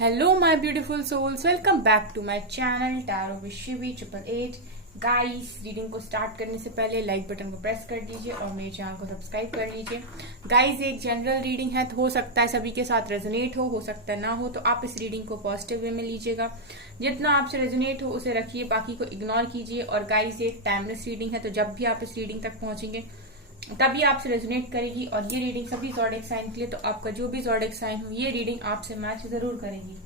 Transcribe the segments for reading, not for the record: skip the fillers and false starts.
Hello my beautiful souls, welcome back to my channel tarot with Shivi 888। Guys, reading को start करने से पहले like button को press कर दीजिए और मेरे चैनल को सब्सक्राइब कर लीजिए। गाइस, एक जनरल रीडिंग है, तो हो सकता है सभी के साथ रेजोनेट हो सकता है ना हो, तो आप इस रीडिंग को पॉजिटिव वे में लीजिएगा। जितना आपसे रेजोनेट हो उसे रखिए, बाकी को इग्नोर कीजिए। और गाइस, एक टाइमलेस रीडिंग है, तो जब भी आप इस रीडिंग तक पहुंचेंगे तभी आपसे रेजोनेट करेगी। और ये रीडिंग सभी ज़ोडिएक साइन के लिए, तो आपका जो भी ज़ोडिएक साइन हो ये रीडिंग आपसे मैच जरूर करेगी।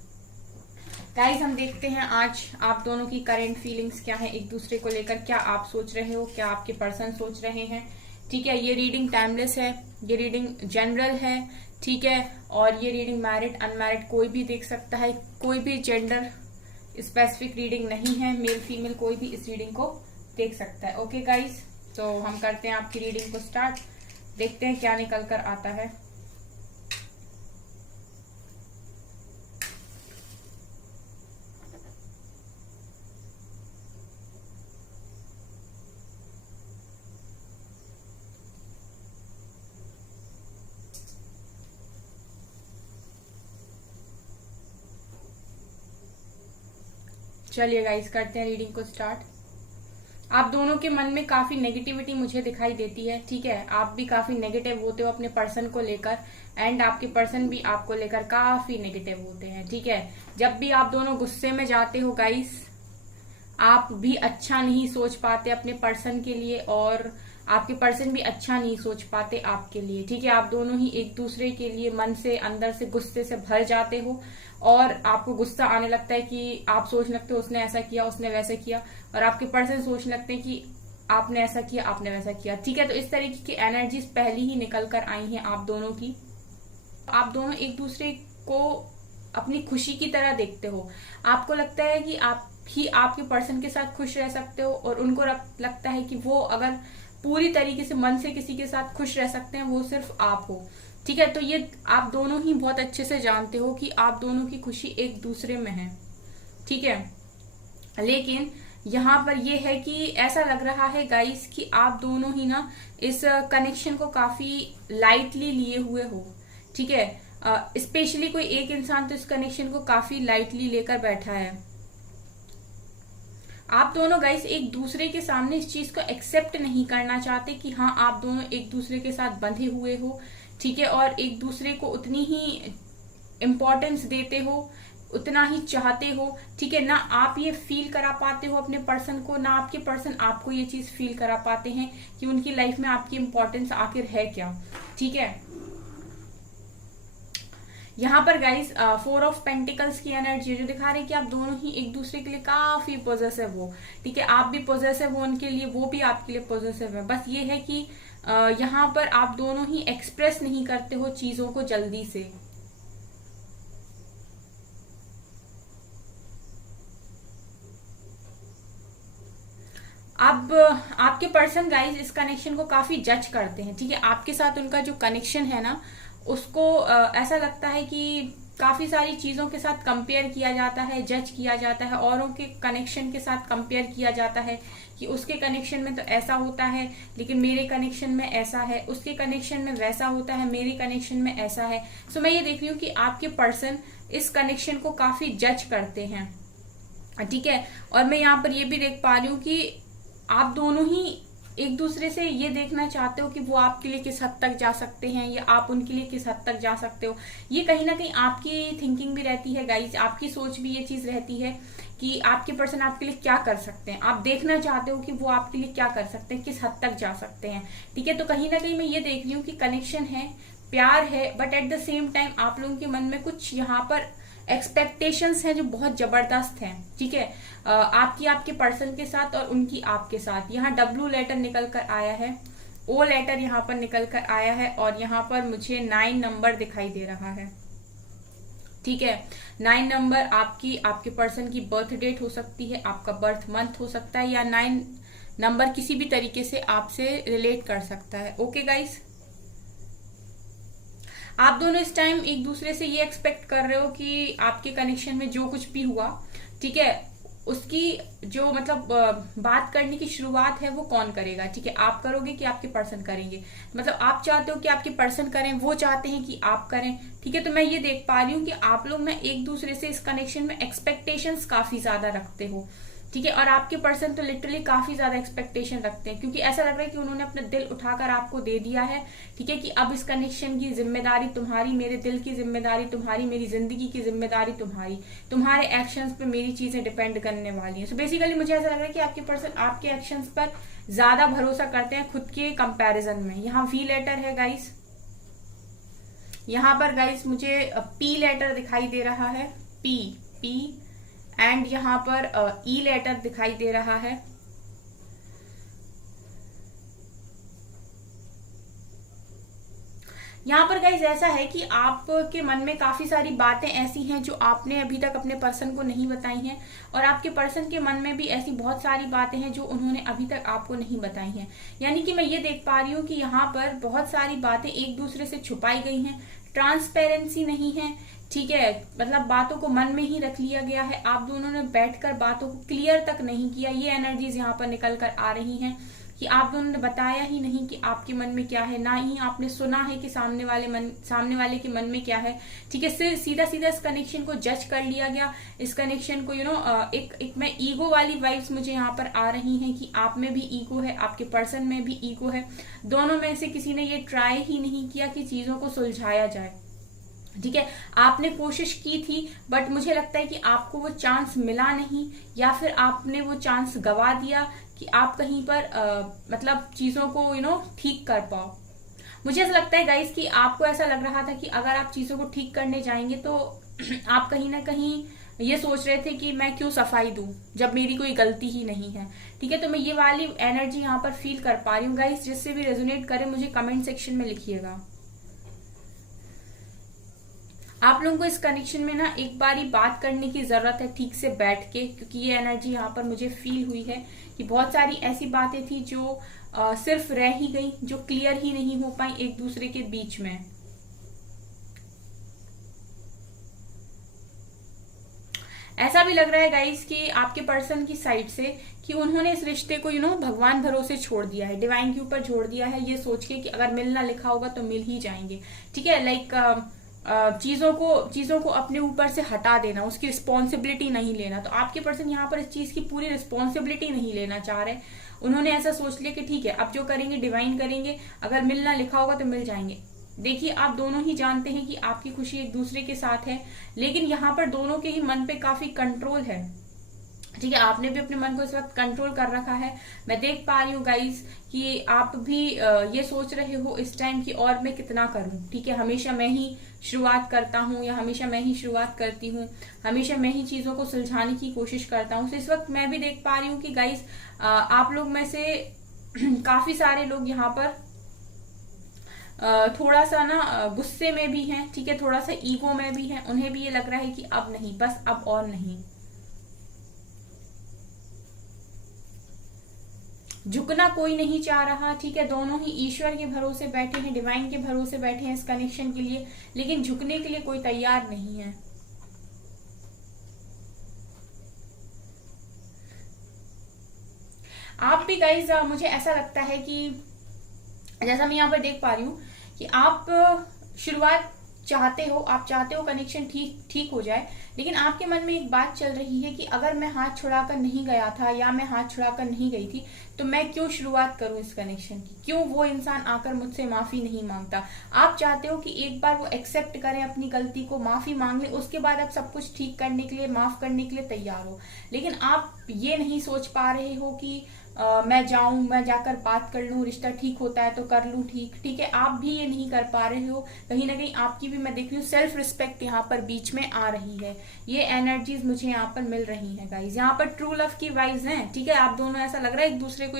गाइस, हम देखते हैं आज आप दोनों की करंट फीलिंग्स क्या है एक दूसरे को लेकर। क्या आप सोच रहे हो, क्या आपके पर्सन सोच रहे हैं। ठीक है, ये रीडिंग टाइमलेस है, ये रीडिंग जनरल है। ठीक है, और ये रीडिंग मैरिड अनमैरिड कोई भी देख सकता है, कोई भी जेंडर स्पेसिफिक रीडिंग नहीं है, मेल फीमेल कोई भी इस रीडिंग को देख सकता है। ओके गाइस, तो हम करते हैं आपकी रीडिंग को स्टार्ट। देखते हैं क्या निकल कर आता है। चलिए गाइस, करते हैं रीडिंग को स्टार्ट। आप दोनों के मन में काफी नेगेटिविटी मुझे दिखाई देती है। ठीक है, आप भी काफी नेगेटिव होते हो अपने पर्सन को लेकर, एंड आपके पर्सन भी आपको लेकर काफी नेगेटिव होते हैं। ठीक है, जब भी आप दोनों गुस्से में जाते हो गाइस, आप भी अच्छा नहीं सोच पाते अपने पर्सन के लिए, और आपके पर्सन भी अच्छा नहीं सोच पाते आपके लिए। ठीक है, आप दोनों ही एक दूसरे के लिए मन से अंदर से गुस्से से भर जाते हो, और आपको गुस्सा आने लगता है कि आप सोच लगते हो उसने ऐसा किया, उसने वैसा किया, और आपके पर्सन सोच लगते हैं कि आपने ऐसा किया, आपने वैसा किया। ठीक है, तो इस तरीके की एनर्जीज पहले ही निकल कर आई हैं आप दोनों की। आप दोनों एक दूसरे को अपनी खुशी की तरह देखते हो। आपको लगता है कि आप ही आपके पर्सन के साथ खुश रह सकते हो, और उनको लगता है कि वो अगर पूरी तरीके से मन से किसी के साथ खुश रह सकते हैं वो सिर्फ आप हो। ठीक है, तो ये आप दोनों ही बहुत अच्छे से जानते हो कि आप दोनों की खुशी एक दूसरे में है। ठीक है, लेकिन यहाँ पर ये है कि ऐसा लग रहा है गाइस कि आप दोनों ही ना इस कनेक्शन को काफी लाइटली लिए हुए हो। ठीक है, स्पेशली कोई एक इंसान तो इस कनेक्शन को काफी लाइटली लेकर बैठा है। आप दोनों गाइस एक दूसरे के सामने इस चीज को एक्सेप्ट नहीं करना चाहते कि हाँ, आप दोनों एक दूसरे के साथ बंधे हुए हो। ठीक है, और एक दूसरे को उतनी ही इम्पोर्टेंस देते हो, उतना ही चाहते हो। ठीक है ना, आप ये फील करा पाते हो अपने पर्सन को, ना आपके पर्सन आपको ये चीज फील करा पाते हैं कि उनकी लाइफ में आपकी इम्पोर्टेंस आखिर है क्या। ठीक है, यहाँ पर गाइस 4 ऑफ पेंटिकल्स की एनर्जी जो दिखा रही है कि आप दोनों ही एक दूसरे के लिए काफी पॉजिटिव हो। ठीक है, आप भी पॉजिटिव हो उनके लिए, वो भी आपके लिए पॉजिटिव है। बस ये है कि यहाँ पर आप दोनों ही एक्सप्रेस नहीं करते हो चीजों को जल्दी से। अब आपके पर्सन गाइस इस कनेक्शन को काफी जज करते हैं। ठीक है, आपके साथ उनका जो कनेक्शन है ना, उसको ऐसा लगता है कि काफी सारी चीजों के साथ कंपेयर किया जाता है, जज किया जाता है, औरों के कनेक्शन के साथ कंपेयर किया जाता है कि उसके कनेक्शन में तो ऐसा होता है लेकिन मेरे कनेक्शन में ऐसा है, उसके कनेक्शन में वैसा होता है, मेरे कनेक्शन में ऐसा है। सो मैं ये देख रही हूँ कि आपके पर्सन इस कनेक्शन को काफी जज करते हैं। ठीक है, और मैं यहाँ पर ये भी देख पा रही हूँ कि आप दोनों ही एक दूसरे से ये देखना चाहते हो कि वो आपके लिए किस हद तक जा सकते हैं, या आप उनके लिए किस हद तक जा सकते हो। ये कहीं ना कहीं आपकी थिंकिंग भी रहती है गाइज, आपकी सोच भी ये चीज रहती है कि आपके पर्सन आपके लिए क्या कर सकते हैं। आप देखना चाहते हो कि वो आपके लिए क्या कर सकते हैं, किस हद तक जा सकते हैं। ठीक है, तो कहीं ना कहीं मैं ये देख रही हूँ कि कनेक्शन है, प्यार है, but at the same time आप लोगों के मन में कुछ यहाँ पर एक्सपेक्टेशंस हैं जो बहुत जबरदस्त हैं। ठीक है, आपकी आपके पर्सन के साथ और उनकी आपके साथ। यहाँ डब्ल्यू लेटर निकल कर आया है, ओ लेटर यहाँ पर निकल कर आया है, और यहाँ पर मुझे 9 नंबर दिखाई दे रहा है। ठीक है, 9 नंबर आपकी आपके पर्सन की बर्थ डेट हो सकती है, आपका बर्थ मंथ हो सकता है, या 9 नंबर किसी भी तरीके से आपसे रिलेट कर सकता है। ओके गाइस, आप दोनों इस टाइम एक दूसरे से ये एक्सपेक्ट कर रहे हो कि आपके कनेक्शन में जो कुछ भी हुआ, ठीक है, उसकी जो मतलब बात करने की शुरुआत है वो कौन करेगा, ठीक है, आप करोगे कि आपके पर्सन करेंगे। मतलब आप चाहते हो कि आपके पर्सन करें, वो चाहते हैं कि आप करें, ठीक है। तो मैं ये देख पा रही हूँ कि आप लोग ना एक दूसरे से इस कनेक्शन में एक्सपेक्टेशंस काफी ज्यादा रखते हो, ठीक है। और आपके पर्सन तो लिटरली काफी ज्यादा एक्सपेक्टेशन रखते हैं, क्योंकि ऐसा लग रहा है कि उन्होंने अपना दिल उठाकर आपको दे दिया है, ठीक है, कि अब इस कनेक्शन की जिम्मेदारी तुम्हारी, मेरे दिल की जिम्मेदारी तुम्हारी, मेरी जिंदगी की जिम्मेदारी तुम्हारी, तुम्हारे एक्शंस पे मेरी चीजें डिपेंड करने वाली हैं। सो बेसिकली मुझे ऐसा लग रहा है कि आपके पर्सन आपके एक्शंस पर ज्यादा भरोसा करते हैं खुद के कंपैरिजन में। यहाँ वी लेटर है गाइस, यहाँ पर गाइस मुझे पी लेटर दिखाई दे रहा है, पी पी, एंड यहाँ पर ई लेटर दिखाई दे रहा है। यहाँ पर गाइज ऐसा है कि आपके मन में काफी सारी बातें ऐसी हैं जो आपने अभी तक अपने पर्सन को नहीं बताई हैं, और आपके पर्सन के मन में भी ऐसी बहुत सारी बातें हैं जो उन्होंने अभी तक आपको नहीं बताई हैं। यानी कि मैं ये देख पा रही हूँ कि यहाँ पर बहुत सारी बातें एक दूसरे से छुपाई गई हैं, ट्रांसपेरेंसी नहीं है, ठीक है। मतलब बातों को मन में ही रख लिया गया है, आप दोनों ने बैठकर बातों को क्लियर तक नहीं किया। ये एनर्जीज यहाँ पर निकल कर आ रही हैं कि आप दोनों ने बताया ही नहीं कि आपके मन में क्या है, ना ही आपने सुना है कि सामने वाले के मन में क्या है, ठीक है। सिर्फ सीधा सीधा इस कनेक्शन को जज कर लिया गया। इस कनेक्शन को एक मैं ईगो वाली वाइब्स मुझे यहाँ पर आ रही हैं कि आप में भी ईगो है, आपके पर्सन में भी ईगो है। दोनों में से किसी ने ये ट्राई ही नहीं किया कि चीजों को सुलझाया जाए, ठीक है। आपने कोशिश की थी, बट मुझे लगता है कि आपको वो चांस मिला नहीं, या फिर आपने वो चांस गवा दिया कि आप कहीं पर मतलब चीजों को ठीक कर पाओ। मुझे ऐसा लगता है गाइस कि आपको ऐसा लग रहा था कि अगर आप चीजों को ठीक करने जाएंगे तो आप कहीं ना कहीं ये सोच रहे थे कि मैं क्यों सफाई दूं जब मेरी कोई गलती ही नहीं है, ठीक है। तो मैं ये वाली एनर्जी यहाँ पर फील कर पा रही हूँ गाइस। जिससे भी रेजोनेट करे मुझे कमेंट सेक्शन में लिखिएगा। आप लोगों को इस कनेक्शन में ना एक बारी बात करने की जरूरत है ठीक से बैठ के, क्योंकि ये एनर्जी यहाँ पर मुझे फील हुई है कि बहुत सारी ऐसी बातें थी जो सिर्फ रह ही गई, जो क्लियर ही नहीं हो पाई एक दूसरे के बीच में। ऐसा भी लग रहा है गाइस कि आपके पर्सन की साइड से कि उन्होंने इस रिश्ते को भगवान भरोसे छोड़ दिया है, डिवाइन के ऊपर छोड़ दिया है, ये सोच के कि अगर मिलना लिखा होगा तो मिल ही जाएंगे, ठीक है। लाइक चीजों को अपने ऊपर से हटा देना, उसकी रिस्पॉन्सिबिलिटी नहीं लेना। तो आपके पर्सन यहाँ पर इस चीज की पूरी रिस्पॉन्सिबिलिटी नहीं लेना चाह रहे। उन्होंने ऐसा सोच लिया कि ठीक है, अब जो करेंगे डिवाइन करेंगे, अगर मिलना लिखा होगा तो मिल जाएंगे। देखिए, आप दोनों ही जानते हैं कि आपकी खुशी एक दूसरे के साथ है, लेकिन यहाँ पर दोनों के ही मन पे काफी कंट्रोल है, ठीक है। आपने भी अपने मन को इस वक्त कंट्रोल कर रखा है। मैं देख पा रही हूँ गाइस कि आप भी ये सोच रहे हो इस टाइम कि और मैं कितना करूं, ठीक है। हमेशा मैं ही शुरुआत करता हूँ या हमेशा मैं ही शुरुआत करती हूँ, हमेशा मैं ही चीजों को सुलझाने की कोशिश करता हूँ। तो इस वक्त मैं भी देख पा रही हूँ कि गाइस आप लोग में से काफी सारे लोग यहाँ पर थोड़ा सा ना गुस्से में भी हैं, ठीक है, थोड़ा सा ईगो में भी हैं। उन्हें भी ये लग रहा है कि अब नहीं, बस अब और नहीं, झुकना कोई नहीं चाह रहा, ठीक है। दोनों ही ईश्वर के भरोसे बैठे हैं, डिवाइन के भरोसे बैठे हैं इस कनेक्शन के लिए, लेकिन झुकने के लिए कोई तैयार नहीं है। आप भी गाइज मुझे ऐसा लगता है कि जैसा मैं यहाँ पर देख पा रही हूँ कि आप शुरुआत चाहते हो, आप चाहते हो कनेक्शन ठीक हो जाए, लेकिन आपके मन में एक बात चल रही है कि अगर मैं हाथ छुड़ाकर नहीं गया था या मैं हाथ छुड़ाकर नहीं गई थी तो मैं क्यों शुरुआत करूं इस कनेक्शन की, क्यों वो इंसान आकर मुझसे माफी नहीं मांगता। आप चाहते हो कि एक बार वो एक्सेप्ट करें अपनी गलती को, माफी मांग ले, उसके बाद आप सब कुछ ठीक करने के लिए, माफ करने के लिए तैयार हो। लेकिन आप ये नहीं सोच पा रहे हो कि मैं जाऊं, मैं जाकर बात कर लूं, रिश्ता ठीक होता है तो कर लूं ठीक है। आप भी ये नहीं कर पा रहे हो। कहीं ना कहीं आपकी भी मैं देख रही हूँ सेल्फ रिस्पेक्ट यहाँ पर बीच में आ रही है। ये एनर्जीज मुझे यहाँ पर मिल रही है गाइज। यहाँ पर ट्रू लव की वाइब्स हैं, ठीक है। आप दोनों ऐसा लग रहा है एक दूसरे को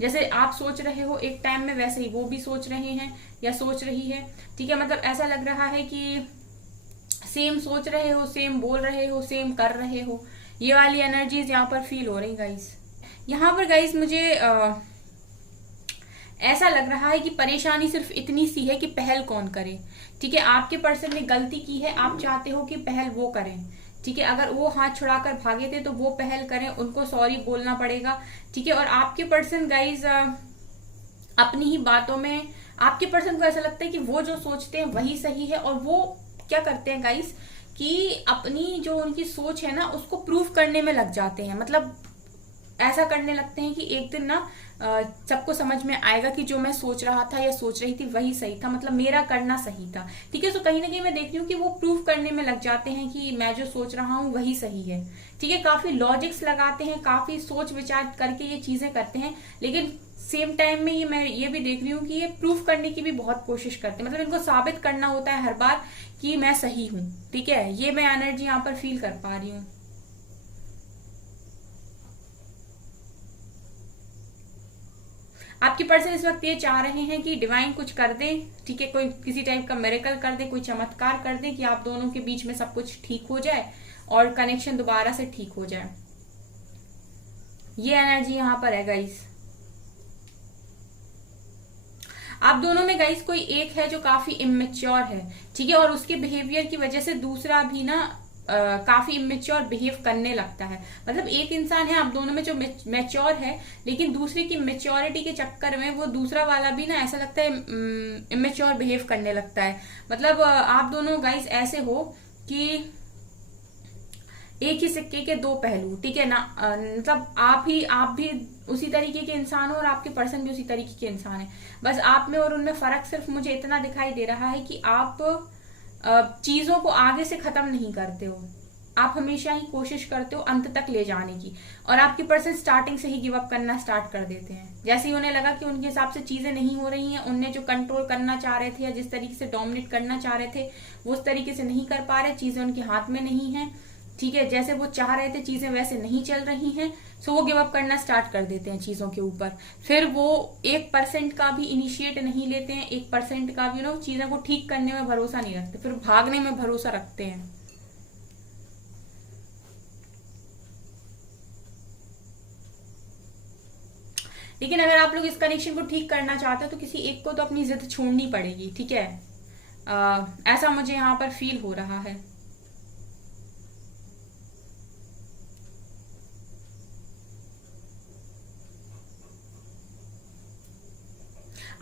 जैसे आप सोच रहे हो एक टाइम में, वैसे ही वो भी सोच रहे हैं या सोच रही है, ठीक है। मतलब ऐसा लग रहा है कि सेम सोच रहे हो, सेम बोल रहे हो, सेम कर रहे हो। ये वाली एनर्जीज यहाँ पर फील हो रही गाइज। यहाँ पर गाइज मुझे ऐसा लग रहा है कि परेशानी सिर्फ इतनी सी है कि पहल कौन करे, ठीक है। आपके पर्सन ने गलती की है, आप चाहते हो कि पहल वो करें, ठीक है। अगर वो हाथ छुड़ाकर भागे थे तो वो पहल करें, उनको सॉरी बोलना पड़ेगा, ठीक है। और आपके पर्सन गाइज अपनी ही बातों में, आपके पर्सन को ऐसा लगता है कि वो जो सोचते हैं वही सही है, और वो क्या करते हैं गाइस कि अपनी जो उनकी सोच है ना उसको प्रूव करने में लग जाते हैं। मतलब ऐसा करने लगते हैं कि एक दिन ना सबको समझ में आएगा कि जो मैं सोच रहा था या सोच रही थी वही सही था, मतलब मेरा करना सही था, ठीक है। तो कहीं ना कहीं मैं देख रही हूँ कि वो प्रूव करने में लग जाते हैं कि मैं जो सोच रहा हूँ वही सही है, ठीक है। काफी लॉजिक्स लगाते हैं, काफी सोच विचार करके ये चीजें करते हैं, लेकिन सेम टाइम में मैं ये भी देख रही हूँ कि ये प्रूव करने की भी बहुत कोशिश करते हैं, मतलब इनको साबित करना होता है हर बार कि मैं सही हूँ, ठीक है। ये मैं एनर्जी यहाँ पर फील कर पा रही हूँ। आपके पर्सन इस वक्त ये चाह रहे हैं कि डिवाइन कुछ कर दे, ठीक है, कोई किसी टाइप का मिरेकल कर दे, कोई चमत्कार कर दे कि आप दोनों के बीच में सब कुछ ठीक हो जाए और कनेक्शन दोबारा से ठीक हो जाए। ये एनर्जी यहां पर है गाइस। आप दोनों में गाइस कोई एक है जो काफी इमेच्योर है, ठीक है, और उसके बिहेवियर की वजह से दूसरा भी ना काफी इमेच्योर बिहेव करने लगता है। मतलब एक इंसान है आप दोनों में जो मैच्योर है, लेकिन दूसरे की मेच्योरिटी के चक्कर में वो दूसरा वाला भी ना ऐसा लगता है इमेच्योर बिहेव करने लगता है। मतलब आप दोनों गाइस ऐसे हो कि एक ही सिक्के के दो पहलू, ठीक है ना। मतलब आप भी उसी तरीके के इंसान हो और आपके पर्सन भी उसी तरीके के इंसान है। बस आप में और उनमें फर्क सिर्फ मुझे इतना दिखाई दे रहा है कि आप चीजों को आगे से खत्म नहीं करते हो, आप हमेशा ही कोशिश करते हो अंत तक ले जाने की, और आपके पर्सन स्टार्टिंग से ही गिव अप करना स्टार्ट कर देते हैं। जैसे ही उन्हें लगा कि उनके हिसाब से चीजें नहीं हो रही हैं, उन्हें जो कंट्रोल करना चाह रहे थे या जिस तरीके से डोमिनेट करना चाह रहे थे वो उस तरीके से नहीं कर पा रहे, चीजें उनके हाथ में नहीं है, ठीक है, जैसे वो चाह रहे थे चीजें वैसे नहीं चल रही हैं, सो वो गिव अप करना स्टार्ट कर देते हैं चीजों के ऊपर। फिर वो 1% का भी इनिशिएट नहीं लेते हैं, 1% का भी चीजों को ठीक करने में भरोसा नहीं रखते, फिर भागने में भरोसा रखते हैं। लेकिन अगर आप लोग इस कनेक्शन को ठीक करना चाहते हो तो किसी एक को तो अपनी जिद छोड़नी पड़ेगी, ठीक है। ऐसा मुझे यहाँ पर फील हो रहा है।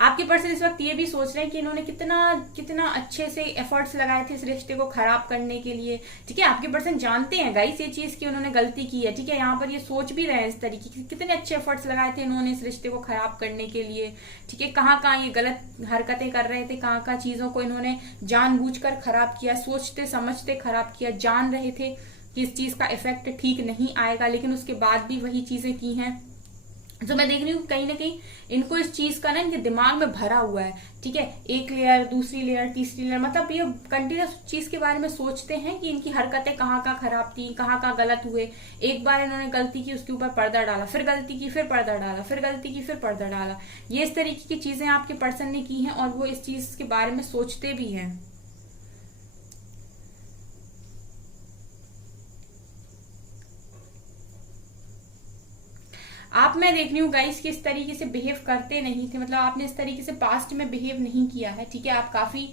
आपके पर्सन इस वक्त ये भी सोच रहे हैं कि इन्होंने कितना कितना अच्छे से एफर्ट्स लगाए थे इस रिश्ते को खराब करने के लिए, ठीक है। आपके पर्सन जानते हैं गाइस ये चीज कि उन्होंने गलती की है, ठीक है। यहाँ पर ये सोच भी रहे हैं इस तरीके की कितने अच्छे एफर्ट्स लगाए थे इन्होंने इस रिश्ते को खराब करने के लिए, ठीक है। कहाँ कहाँ ये गलत हरकतें कर रहे थे, कहाँ कहाँ चीजों को इन्होंने जानबूझकर खराब किया, सोचते समझते खराब किया, जान रहे थे कि इस चीज का इफेक्ट ठीक नहीं आएगा, लेकिन उसके बाद भी वही चीजें की हैं। तो मैं देख रही हूँ कहीं ना कहीं इनको इस चीज का ना इनके दिमाग में भरा हुआ है, ठीक है। एक लेयर, दूसरी लेयर, तीसरी लेयर, मतलब ये कंटिन्यूस चीज के बारे में सोचते हैं कि इनकी हरकतें कहाँ कहाँ खराब थी, कहाँ कहाँ गलत हुए। एक बार इन्होंने गलती की उसके ऊपर पर्दा डाला, फिर गलती की फिर पर्दा डाला, फिर गलती की फिर पर्दा डाला। ये इस तरीके की चीजें आपके पर्सन ने की हैं और वो इस चीज के बारे में सोचते भी हैं। आप मैं देख रही हूँ गाइस कि इस तरीके से बिहेव करते नहीं थे, मतलब आपने इस तरीके से पास्ट में बिहेव नहीं किया है, ठीक है। आप काफी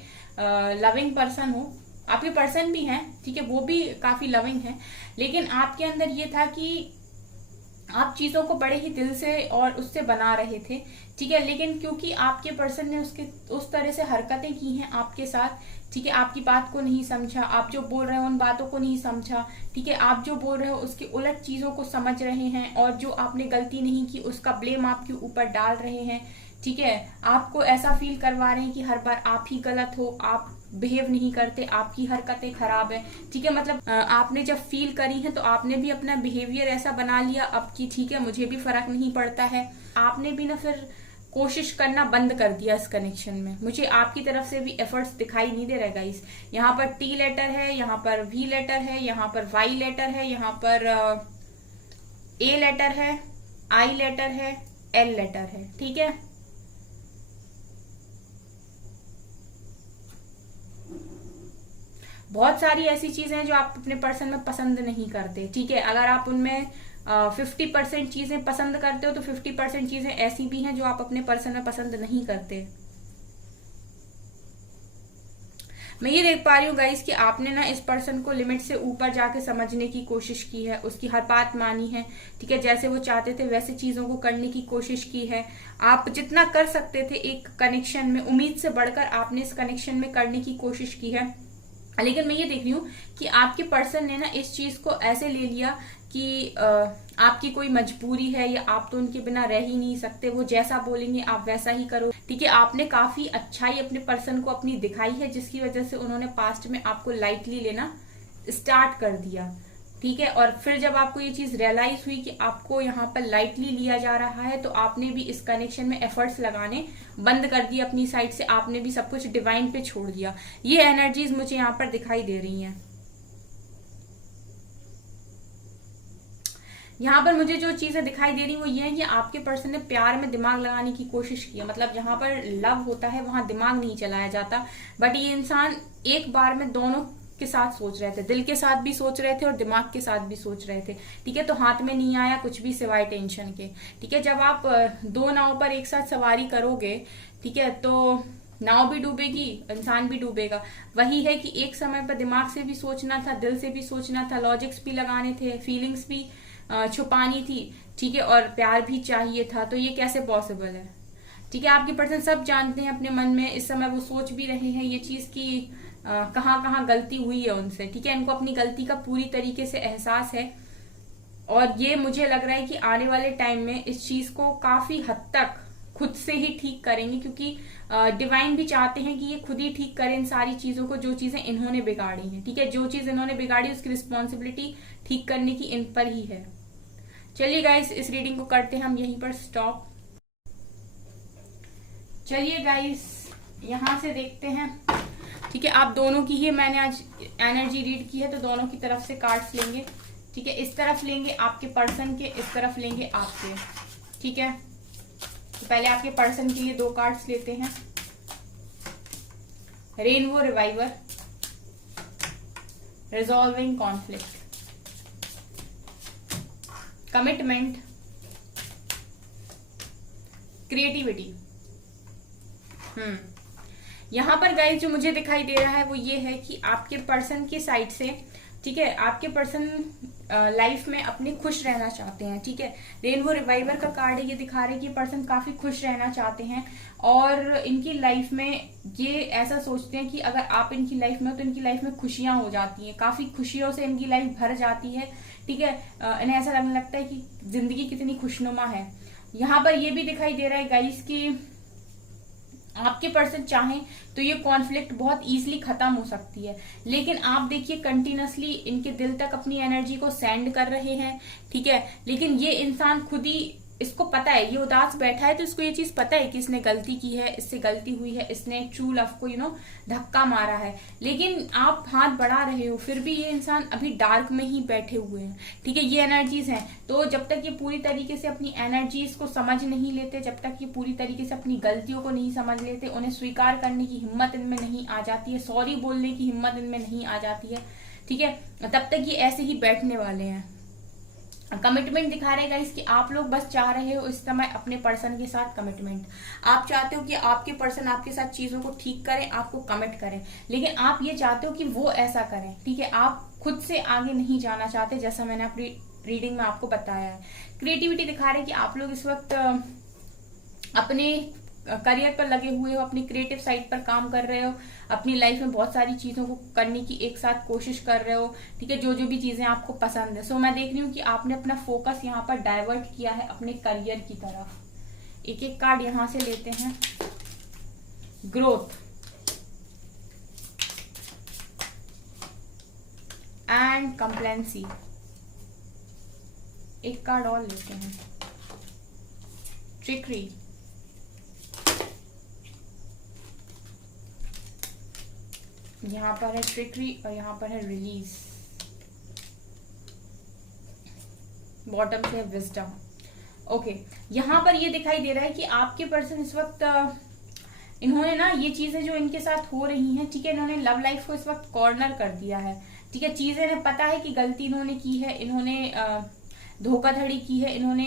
लविंग पर्सन हो, आपके पर्सन भी हैं, ठीक है, वो भी काफी लविंग है, लेकिन आपके अंदर ये था कि आप चीजों को बड़े ही दिल से और उससे बना रहे थे, ठीक है। लेकिन क्योंकि आपके पर्सन ने उसके उस तरह से हरकतें की हैं आपके साथ, ठीक है, आपकी बात को नहीं समझा, आप जो बोल रहे हो उन बातों को नहीं समझा, ठीक है, आप जो बोल रहे हो उसके उलट चीजों को समझ रहे हैं, और जो आपने गलती नहीं की उसका ब्लेम आपके ऊपर डाल रहे हैं, ठीक है। आपको ऐसा फील करवा रहे हैं कि हर बार आप ही गलत हो, आप बिहेव नहीं करते, आपकी हरकतें खराब है, ठीक है। मतलब आपने जब फील करी है तो आपने भी अपना बिहेवियर ऐसा बना लिया अब कि ठीक है मुझे भी फर्क नहीं पड़ता है, आपने भी ना फिर कोशिश करना बंद कर दिया इस कनेक्शन में। मुझे आपकी तरफ से भी एफर्ट्स दिखाई नहीं दे रहा गाइस। यहाँ पर टी लेटर है, यहाँ पर वी लेटर है, यहाँ पर वाई लेटर है, यहाँ पर ए लेटर है, आई लेटर है, एल लेटर है, ठीक है। बहुत सारी ऐसी चीजें हैं जो आप अपने पर्सन में पसंद नहीं करते, ठीक है। अगर आप उनमें 50% चीजें पसंद करते हो तो 50% चीजें ऐसी भी हैं जो आप अपने पर्सन में पसंद नहीं करते। मैं ये देख पा रही हूँ गाइस कि आपने ना इस पर्सन को लिमिट से ऊपर जाके समझने की कोशिश की है, उसकी हर बात मानी है, ठीक है, जैसे वो चाहते थे वैसे चीजों को करने की कोशिश की है। आप जितना कर सकते थे एक कनेक्शन में, उम्मीद से बढ़कर आपने इस कनेक्शन में करने की कोशिश की है। लेकिन मैं ये देख रही हूँ कि आपके पर्सन ने ना इस चीज को ऐसे ले लिया कि आपकी कोई मजबूरी है या आप तो उनके बिना रह ही नहीं सकते, वो जैसा बोलेंगे आप वैसा ही करो, ठीक है। आपने काफी अच्छाई अपने पर्सन को अपनी दिखाई है, जिसकी वजह से उन्होंने पास्ट में आपको लाइटली लेना स्टार्ट कर दिया, ठीक है। और फिर जब आपको ये चीज रियलाइज हुई कि आपको यहाँ पर लाइटली लिया जा रहा है, तो आपने भी इस कनेक्शन में एफर्ट्स लगाने बंद कर दिए अपनी साइड से, आपने भी सब कुछ डिवाइन पे छोड़ दिया। ये एनर्जीज मुझे यहाँ पर दिखाई दे रही हैं। यहाँ पर मुझे जो चीजें दिखाई दे रही वो ये है कि आपके पर्सन ने प्यार में दिमाग लगाने की कोशिश की, मतलब जहां पर लव होता है वहां दिमाग नहीं चलाया जाता। बट ये इंसान एक बार में दोनों के साथ सोच रहे थे, दिल के साथ भी सोच रहे थे और दिमाग के साथ भी सोच रहे थे, ठीक है। तो हाथ में नहीं आया कुछ भी सिवाय टेंशन के, ठीक है। जब आप दो नाव पर एक साथ सवारी करोगे, ठीक है, तो नाव भी डूबेगी, इंसान भी डूबेगा। वही है कि एक समय पर दिमाग से भी सोचना था, दिल से भी सोचना था, लॉजिक्स भी लगाने थे, फीलिंग्स भी छुपानी थी, ठीक है, और प्यार भी चाहिए था। तो ये कैसे पॉसिबल है, ठीक है। आपके पर्सन सब जानते हैं अपने मन में, इस समय वो सोच भी रहे हैं ये चीज की कहाँ कहाँ गलती हुई है उनसे, ठीक है। इनको अपनी गलती का पूरी तरीके से एहसास है, और ये मुझे लग रहा है कि आने वाले टाइम में इस चीज को काफी हद तक खुद से ही ठीक करेंगे, क्योंकि डिवाइन भी चाहते हैं कि ये खुद ही ठीक करें इन सारी चीजों को जो चीजें इन्होंने बिगाड़ी हैं, ठीक है। जो चीज इन्होंने बिगाड़ी उसकी रिस्पॉन्सिबिलिटी ठीक करने की इन पर ही है। चलिए गाइस, इस रीडिंग को करते हैं हम यहीं पर स्टॉप। चलिए गाइस, यहां से देखते हैं, ठीक है। आप दोनों की ही मैंने आज एनर्जी रीड की है, तो दोनों की तरफ से कार्ड्स लेंगे, ठीक है। इस तरफ लेंगे आपके पर्सन के, इस तरफ लेंगे आपके, ठीक है। तो पहले आपके पर्सन के लिए दो कार्ड्स लेते हैं। Rainbow reviver, resolving conflict, commitment, creativity. यहां पर गाइस जो मुझे दिखाई दे रहा है वो ये है कि आपके पर्सन की साइड से, ठीक है, आपके पर्सन लाइफ में अपने खुश रहना चाहते हैं, ठीक है। रेनबो रिवाइवर का कार्ड है, ये दिखा रहे हैं कि पर्सन काफी खुश रहना चाहते हैं, और इनकी लाइफ में ये ऐसा सोचते हैं कि अगर आप इनकी लाइफ में हो तो इनकी लाइफ में खुशियां हो जाती हैं, काफी खुशियों से इनकी लाइफ भर जाती है, ठीक है। इन्हें ऐसा लगने लगता है कि जिंदगी कितनी खुशनुमा है। यहाँ पर ये भी दिखाई दे रहा है गाइस कि आपके पर्सन चाहें तो ये कॉन्फ्लिक्ट बहुत इजीली खत्म हो सकती है, लेकिन आप देखिए कंटिन्यूसली इनके दिल तक अपनी एनर्जी को सेंड कर रहे हैं, ठीक है। लेकिन ये इंसान खुद ही, इसको पता है, ये उदास बैठा है तो इसको ये चीज पता है कि इसने गलती की है, इससे गलती हुई है, इसने ट्रू लव को धक्का मारा है, लेकिन आप हाथ बढ़ा रहे हो, फिर भी ये इंसान अभी डार्क में ही बैठे हुए हैं, ठीक है। ये एनर्जीज हैं, तो जब तक ये पूरी तरीके से अपनी एनर्जीज को समझ नहीं लेते, जब तक ये पूरी तरीके से अपनी गलतियों को नहीं समझ लेते, उन्हें स्वीकार करने की हिम्मत इनमें नहीं आ जाती है, सॉरी बोलने की हिम्मत इनमें नहीं आ जाती है, ठीक है, तब तक ये ऐसे ही बैठने वाले हैं। कमिटमेंट दिखा रहे गाइस कि आप लोग बस चाह रहे हो इस समय अपने पर्सन के साथ कमिटमेंट, आप चाहते हो कि आपके पर्सन आपके साथ चीजों को ठीक करें, आपको कमिट करें, लेकिन आप ये चाहते हो कि वो ऐसा करें, ठीक है। आप खुद से आगे नहीं जाना चाहते, जैसा मैंने अपनी रीडिंग में आपको बताया है। क्रिएटिविटी दिखा रहे कि आप लोग इस वक्त अपने करियर पर लगे हुए हो, अपनी क्रिएटिव साइड पर काम कर रहे हो, अपनी लाइफ में बहुत सारी चीजों को करने की एक साथ कोशिश कर रहे हो, ठीक है, जो जो भी चीजें आपको पसंद है। सो मैं देख रही हूँ कि आपने अपना फोकस यहाँ पर डाइवर्ट किया है अपने करियर की तरफ। एक एक कार्ड यहां से लेते हैं। ग्रोथ एंड कंप्लेंसी, एक कार्ड और लेते हैं। ट्रिकरी, यहाँ पर है ट्रिकरी और यहाँ पर है रिलीज, बॉटम से है विजडम। ओके, यहाँ पर ये दिखाई दे रहा है कि आपके पर्सन इस वक्त इन्होंने ना ये चीजें जो इनके साथ हो रही हैं, ठीक है, इन्होंने लव लाइफ को इस वक्त कॉर्नर कर दिया है, ठीक है। चीजें इन्हें पता है कि गलती इन्होंने की है, इन्होंने धोखाधड़ी की है, इन्होंने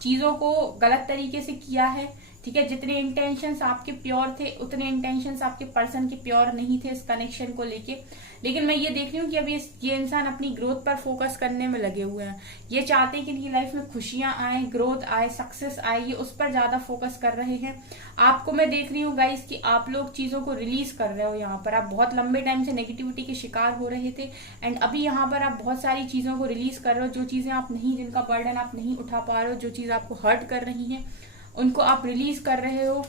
चीजों को गलत तरीके से किया है, ठीक है, जितने इंटेंशंस आपके प्योर थे उतने इंटेंशंस आपके पर्सन के प्योर नहीं थे इस कनेक्शन को लेके। लेकिन मैं ये देख रही हूँ कि अभी ये इंसान अपनी ग्रोथ पर फोकस करने में लगे हुए हैं। ये चाहते हैं कि इनकी लाइफ में खुशियां आए, ग्रोथ आए, सक्सेस आए, ये उस पर ज्यादा फोकस कर रहे हैं। आपको मैं देख रही हूँ गाइस कि आप लोग चीजों को रिलीज कर रहे हो। यहाँ पर आप बहुत लंबे टाइम से नेगेटिविटी के शिकार हो रहे थे एंड अभी यहाँ पर आप बहुत सारी चीजों को रिलीज कर रहे हो। जो चीजें आप नहीं, जिनका बर्डन आप नहीं उठा पा रहे हो, जो चीज आपको हर्ट कर रही है, उनको आप रिलीज कर रहे हो।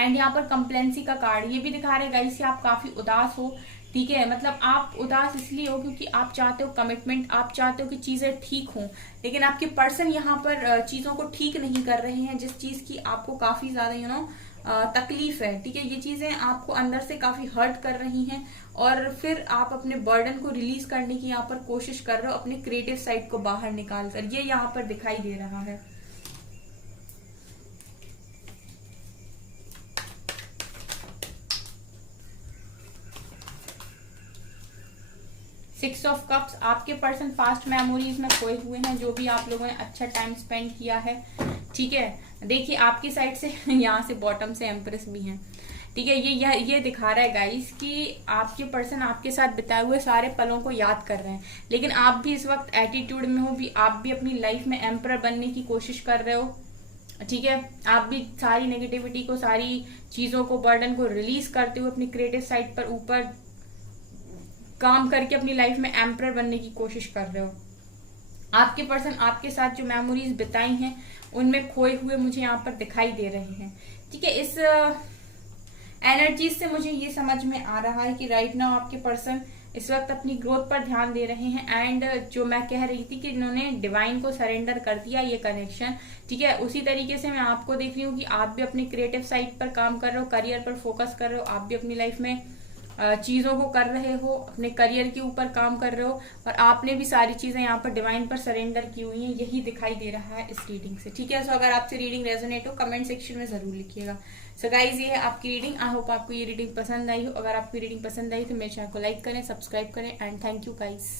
एंड यहाँ पर कंप्लेंसी का कार्ड ये भी दिखा रहे गाइस कि आप काफी उदास हो। ठीक है, मतलब आप उदास इसलिए हो क्योंकि आप चाहते हो कमिटमेंट, आप चाहते हो कि चीजें ठीक हों, लेकिन आपके पर्सन यहाँ पर चीजों को ठीक नहीं कर रहे हैं, जिस चीज की आपको काफी ज्यादा तकलीफ है। ठीक है, ये चीजें आपको अंदर से काफी हर्ट कर रही हैं और फिर आप अपने बर्डन को रिलीज करने की यहाँ पर कोशिश कर रहे हो, अपने क्रिएटिव साइड को बाहर निकाल कर। ये यहाँ पर दिखाई दे रहा है। सिक्स ऑफ कप्स, आपके पर्सन पास्ट मेमोरीज में खोए हुए हैं, जो भी आप लोगों ने अच्छा टाइम स्पेंड किया है। ठीक है, देखिए आपकी साइड से यहाँ से बॉटम से एम्प्रेस भी हैं। ठीक है, ये दिखा रहा है गाइस कि आपके पर्सन आपके साथ बिताए हुए सारे पलों को याद कर रहे हैं, लेकिन आप भी इस वक्त एटीट्यूड में हो, भी आप भी अपनी लाइफ में एम्पर बनने की कोशिश कर रहे हो। ठीक है, आप भी सारी नेगेटिविटी को, सारी चीजों को, बर्डन को रिलीज करते हुए अपनी क्रिएटिव साइड पर ऊपर काम करके अपनी लाइफ में एम्पर बनने की कोशिश कर रहे हो। आपके पर्सन आपके साथ जो मेमोरीज बिताई हैं उनमें खोए हुए मुझे यहाँ पर दिखाई दे रहे हैं। ठीक है, इस एनर्जीज से मुझे ये समझ में आ रहा है कि राइट नाउ आपके पर्सन इस वक्त अपनी ग्रोथ पर ध्यान दे रहे हैं। एंड जो मैं कह रही थी कि इन्होंने डिवाइन को सरेंडर कर दिया ये कनेक्शन। ठीक है, उसी तरीके से मैं आपको देख रही हूँ कि आप भी अपनी क्रिएटिव साइड पर काम कर रहे हो, करियर पर फोकस कर रहे हो, आप भी अपनी लाइफ में चीजों को कर रहे हो, अपने करियर के ऊपर काम कर रहे हो और आपने भी सारी चीजें यहाँ पर डिवाइन पर सरेंडर की हुई हैं। यही दिखाई दे रहा है इस रीडिंग से। ठीक है, सो अगर आपसे रीडिंग रेजोनेट हो कमेंट सेक्शन में जरूर लिखिएगा। सो गाइज, ये है आपकी रीडिंग। आई होप आपको ये रीडिंग पसंद आई हो। अगर आपको रीडिंग पसंद आई तो मेरे चैनल को लाइक करें, सब्सक्राइब करें एंड थैंक यू गाइज।